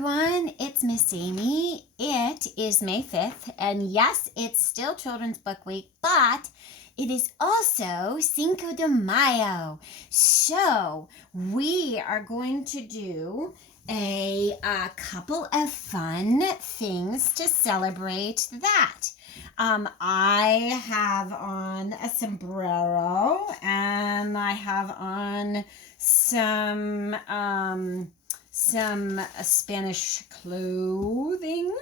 everyone, it's Miss Amy. It is May 5th, and yes, it's still Children's Book Week, but it is also Cinco de Mayo. So, we are going to do a couple of fun things to celebrate that. I have on a sombrero, and I have on some Spanish clothing,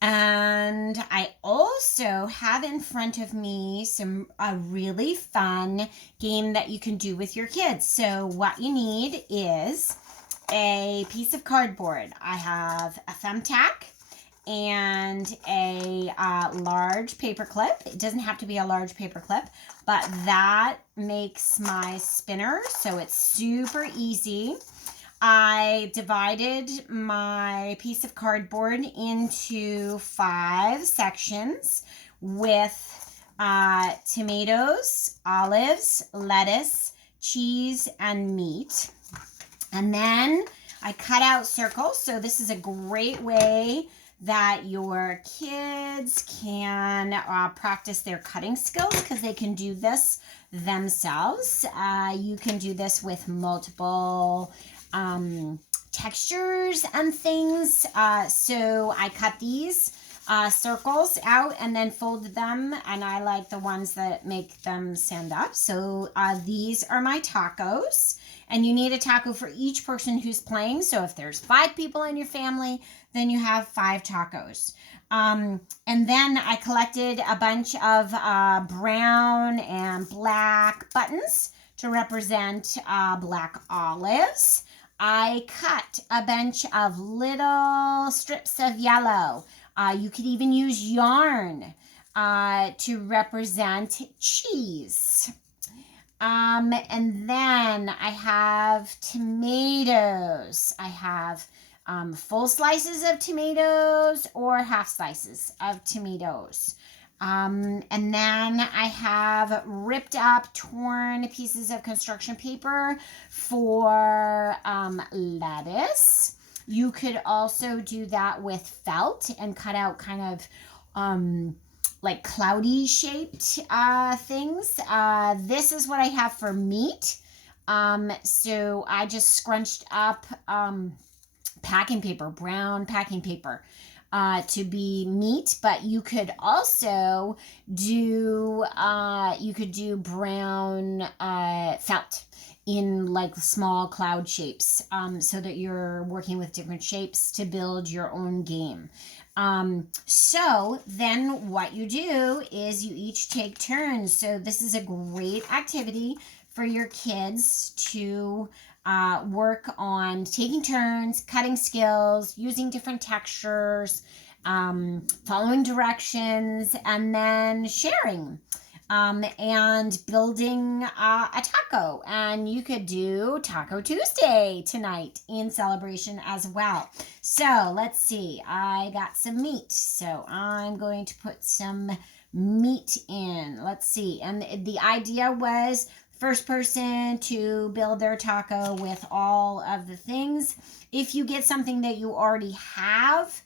and I also have in front of me a really fun game that you can do with your kids. So what you need is a piece of cardboard. I have a thumbtack and a large paper clip. It doesn't have to be a large paper clip, but that makes my spinner, so it's super easy. I divided my piece of cardboard into 5 sections with tomatoes, olives, lettuce, cheese, and meat. And then I cut out circles. So this is a great way that your kids can practice their cutting skills because they can do this themselves. You can do this with multiple textures and things. So I cut these circles out and then folded them, and I like the ones that make them stand up. So these are my tacos, and you need a taco for each person who's playing. So if there's 5 people in your family, then you have 5 tacos. And then I collected a bunch of brown and black buttons to represent black olives. I cut a bunch of little strips of yellow. You could even use yarn to represent cheese. And then I have tomatoes. I have full slices of tomatoes or half slices of tomatoes. And then I have ripped up, torn pieces of construction paper for lettuce. You could also do that with felt and cut out kind of like cloudy shaped things. This is what I have for meat. So I just scrunched up packing paper, brown packing paper. To be meat, but you could also do brown felt in like small cloud shapes, so that you're working with different shapes to build your own game. So then what you do is you each take turns. So this is a great activity for your kids to work on taking turns, cutting skills, using different textures, following directions, and then sharing, and building a taco. And you could do Taco Tuesday tonight in celebration as well. So let's see, I got some meat, so I'm going to put some meat in. Let's see, and the idea was first person to build their taco with all of the things. If you get something that you already have,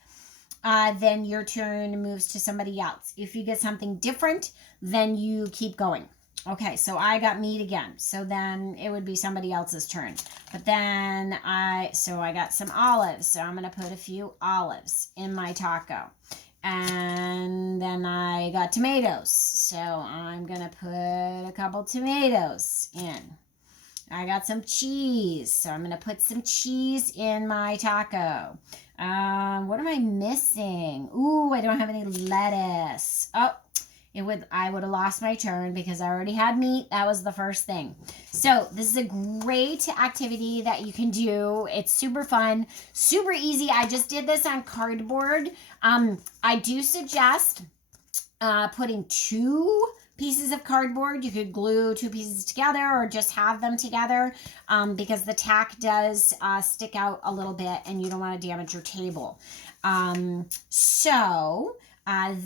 then your turn moves to somebody else. If you get something different, then you keep going. Okay, so I got meat again. So then it would be somebody else's turn. But then I got some olives. So I'm going to put a few olives in my taco. And then I got tomatoes, so I'm gonna put a couple tomatoes in. I got some cheese, so I'm gonna put some cheese in my taco. What am I missing? Ooh, I don't have any lettuce. Oh, I would have lost my turn because I already had meat. That was the first thing. So this is a great activity that you can do. It's super fun, super easy. I just did this on cardboard. I do suggest putting 2 pieces of cardboard. You could glue 2 pieces together or just have them together, because the tack does stick out a little bit and you don't want to damage your table.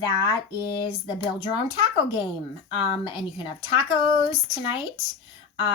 That is the Build Your Own Taco game. And you can have tacos tonight.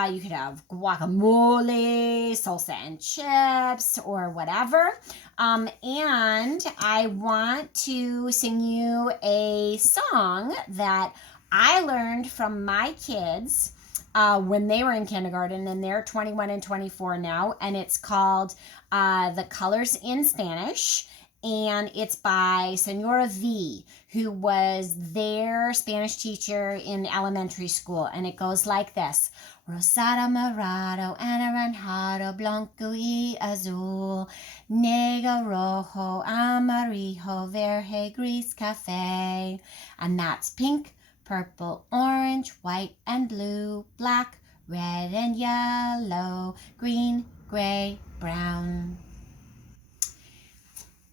You could have guacamole, salsa and chips, or whatever. And I want to sing you a song that I learned from my kids when they were in kindergarten, and they're 21 and 24 now, and it's called The Colors in Spanish, and it's by Senora V, who was their Spanish teacher in elementary school, and it goes like this. Rosado, morado, anaranjado, blanco y azul, negro, rojo, amarillo, verde, gris, café, and that's pink, purple, orange, white, and blue, black, red, and yellow, green, gray, brown.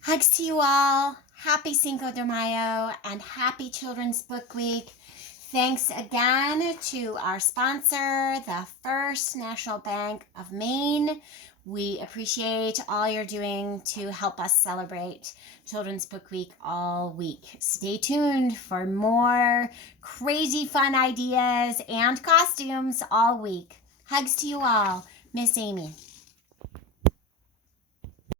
Hugs to you all. Happy Cinco de Mayo and happy Children's Book Week. Thanks again to our sponsor, the First National Bank of Maine. We appreciate all you're doing to help us celebrate Children's Book Week all week. Stay tuned for more crazy fun ideas and costumes all week. Hugs to you all. Miss Amy.